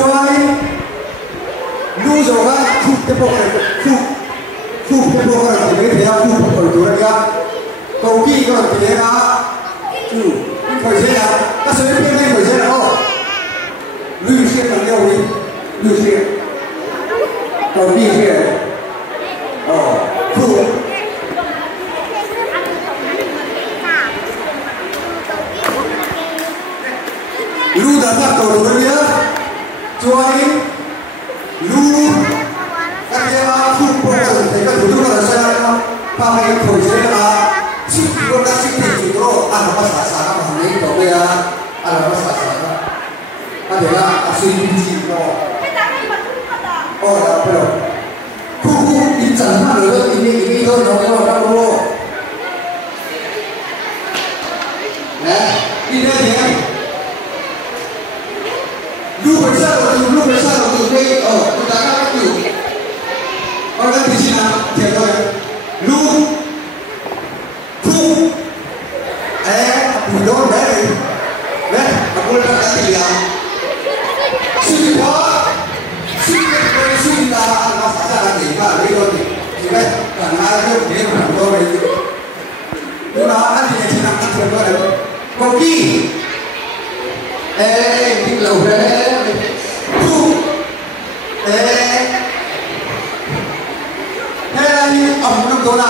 chuối lu rồi á khu cái bộ cái bộ cái thì mấy thế nào khu bộ cái chuối kia cầu kỳ cái thì thế nào khởi thế nào các số bên này khởi thế nào lưu xuyên là đâu đi lưu xuyên cầu kỳ xuyên khu lu đã phát cầu rồi nhá chuối lu các cái khu bộ thì các thủ tục là sao pha hay khởi thế là chỉ có các sinh viên chỉ có ăn một bát sả các hàng này có bây giờ ăn một bát sả cái đấy là sinh viên chỉ có là bây giờ khu đi chẳng mà được đi thôi nó có đâu đâu nè đi đây thì em lu phải sao từ đây chúng ta các kiểu còn cái gì nào thiệt rồi lu thu buổi đó đấy aku lepas tadi ya sudah masa lagi pak itu sudah karena itu dia betul itu itu lah dia senang betul kopi di laut tu ini ông nó là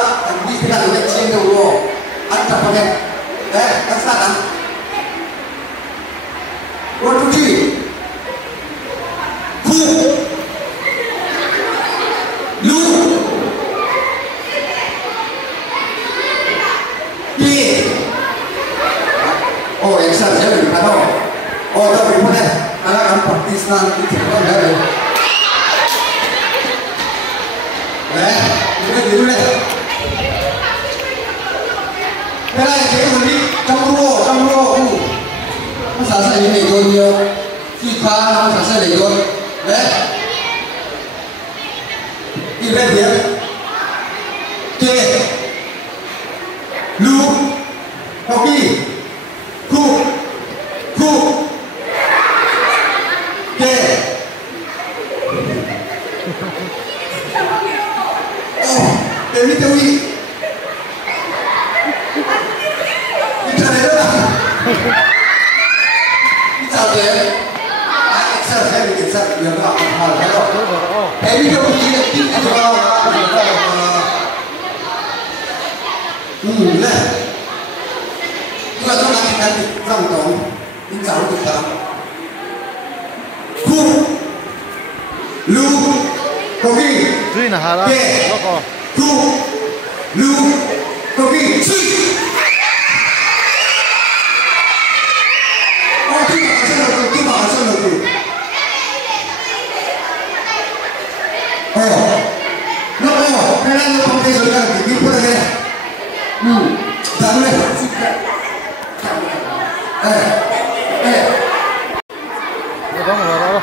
đi cái là cái trên đầu rồi ăn tập vào đây các bạn ăn một chút gì thu lu đi em sao sẽ bị phá đâu tao bị phá đây anh là anh Pakistan đi theo con đấy đấy cái gì đây cái này cái gì trong lô nó sản xuất những này thôi nhiều khi pha nó sản xuất này thôi đấy đi về tiếng kê lu hockey khu kê để đi tiêu đi trả lời đó sao thế sao thế bị kiểm soát nhiều đó hỏi thế rồi thế đi đâu đi đi cho này nhưng mà trong này đang dòng tổng những cháu được làm khu lu có gì duy là hà lan khu lu có gì cái này nó không thể rồi là cái gì đây giảm lên đó mà đó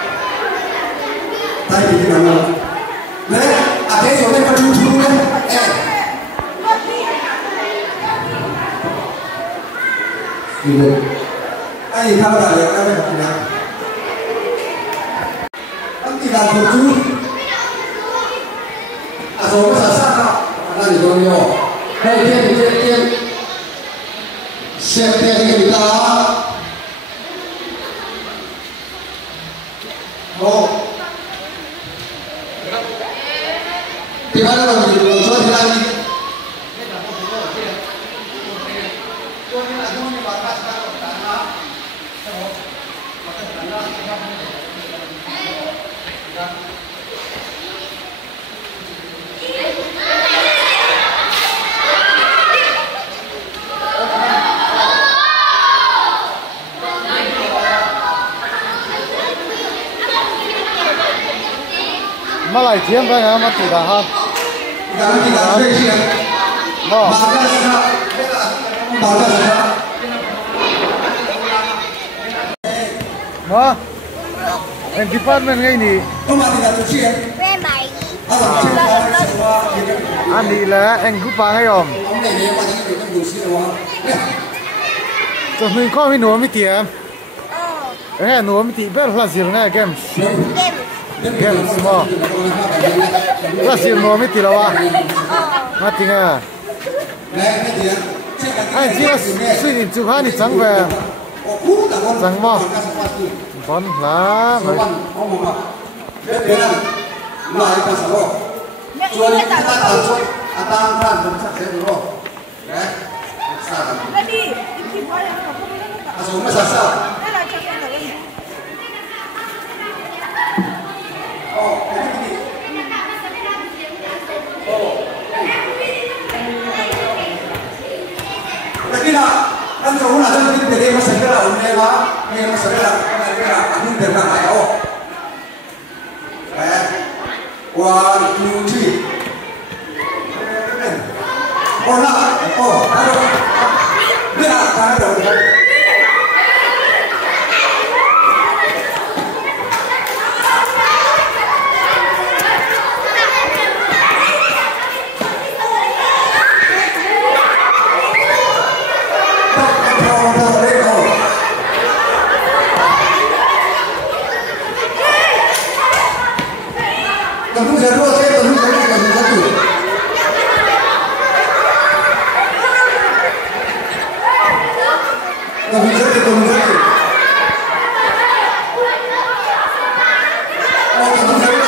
tay thì cái nào đấy thế rồi đây phải lưu xuống lên anh tham gia được các bạn nào anh chỉ làm một chút rồi nó sản xuất ra thì còn nhiều hay thêm xem thêm người ta thì bắt đầu mình cho thì đang đi mà lại thêm cái nào mà chỉ là ha đó đó em department ngay nè anh đi là anh cứ phá hay không cho mình có cái nồi mới tiền nghe nuôi mình thì biết là gì nghe games games mà là gì nuôi mình thì là wa mà tiếng à anh chỉ là suy nghĩ chụp hai thì chẳng về chẳng mà con lá rồi cho nên ta tạo cho ta làm cũng sắp xếp rồi đấy sao xuống mà sao Tapi nak, kan kalau nak jadi jadi masalah lah, ini masalah lah, aku tidak nak ayah. One, two, three. Oh nak, ada. Dia ada. Kamu jadul saya kamu satu. Kamu satu. Oh kamu satu.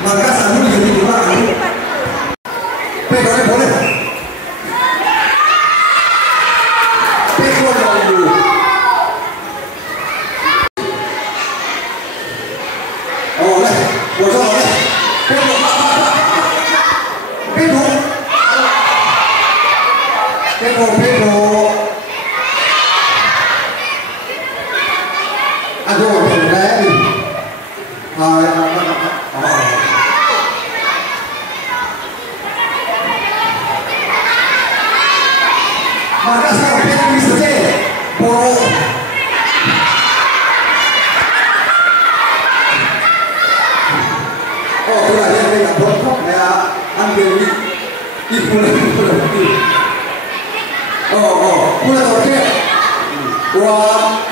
Maka sambung jadi dua kali. Boleh. Pedro. Aduh, keren. Maka sekarang Pedro bisa deh. Oh, udah dia nggak bongkok kayak ambil ibu lagi. Oh, udah oke. Wah.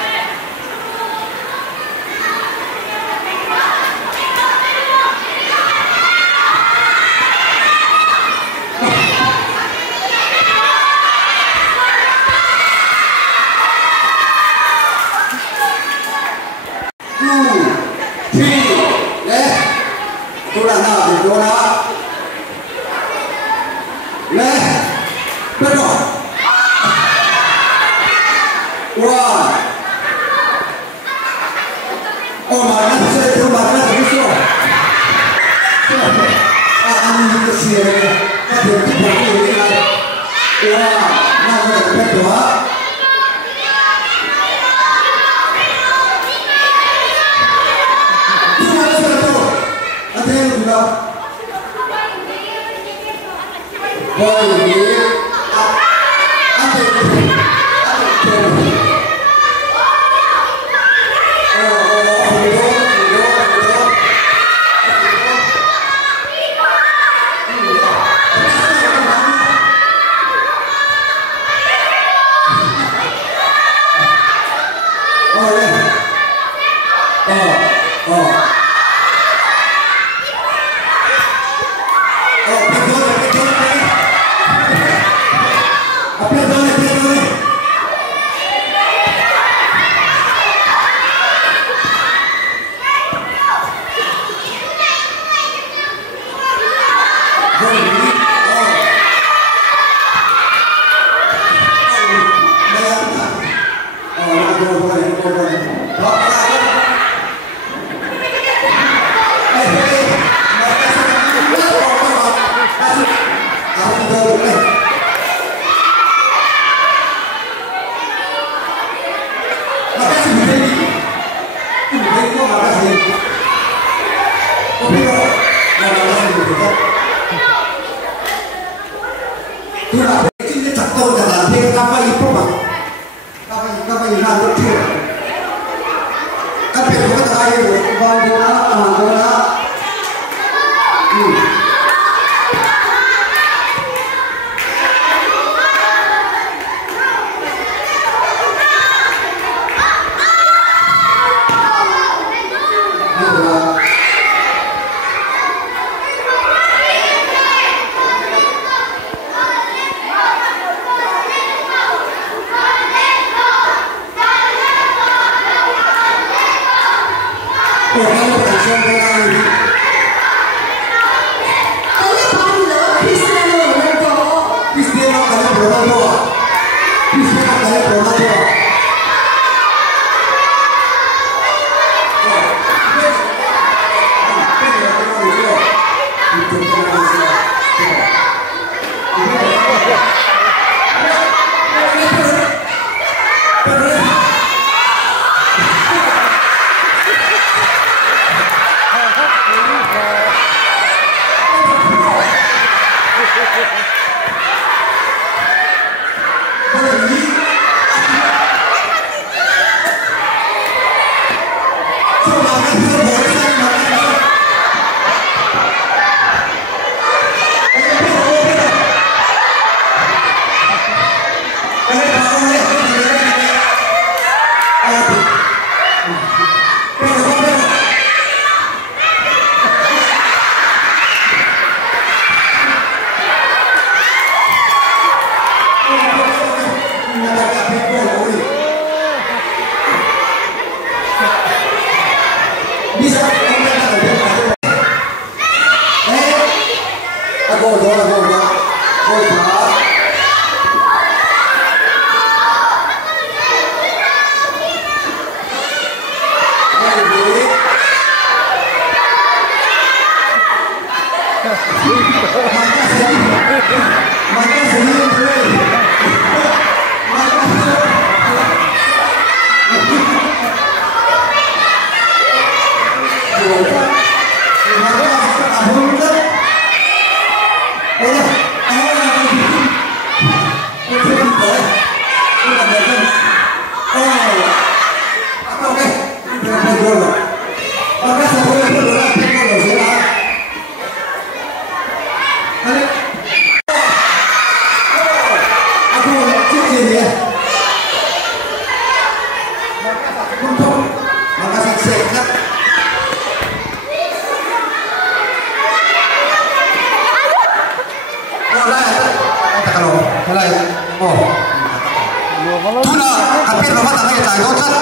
hampir bapak tak ada cahaya kan?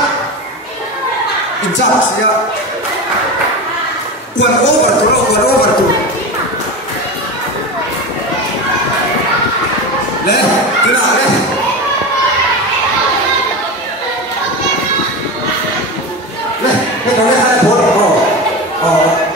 Injak ya. Buat over tuh. Leh, kena leh. Leh, kalau leh ada bola. Oh.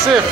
Sip,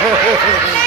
Hehehe